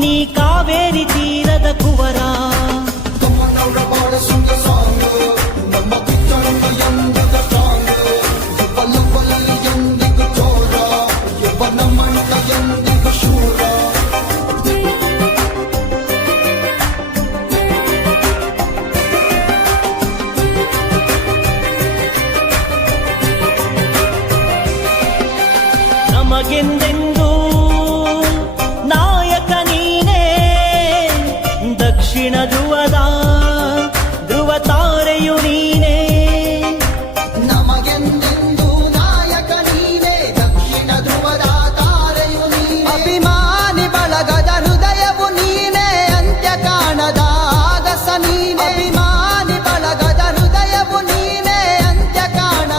ನೀ ಕಾವೇರಿ ತೀರದ ಕುವರ. ತಮ್ಮನವರ ಬಾಳ ಸುಂದ ಸಾಂಗ್ ನಮ್ಮ ಕಿಚ್ಚಣ್ಣ ಎಂದಿಗ ಸ್ಟ್ರಾಂಗ್. ಬಲ್ಲಬಲ್ಲಿ ಎಂದಿಗೂ ಚೋರ, ನಮ್ಮಣ್ಣ ಎಂದಿಗೂ ಶೂರ. ನಮಗೆಂದೆಂದೂ ನಾಯಕ ನೀನೇ, ದಕ್ಷಿಣದ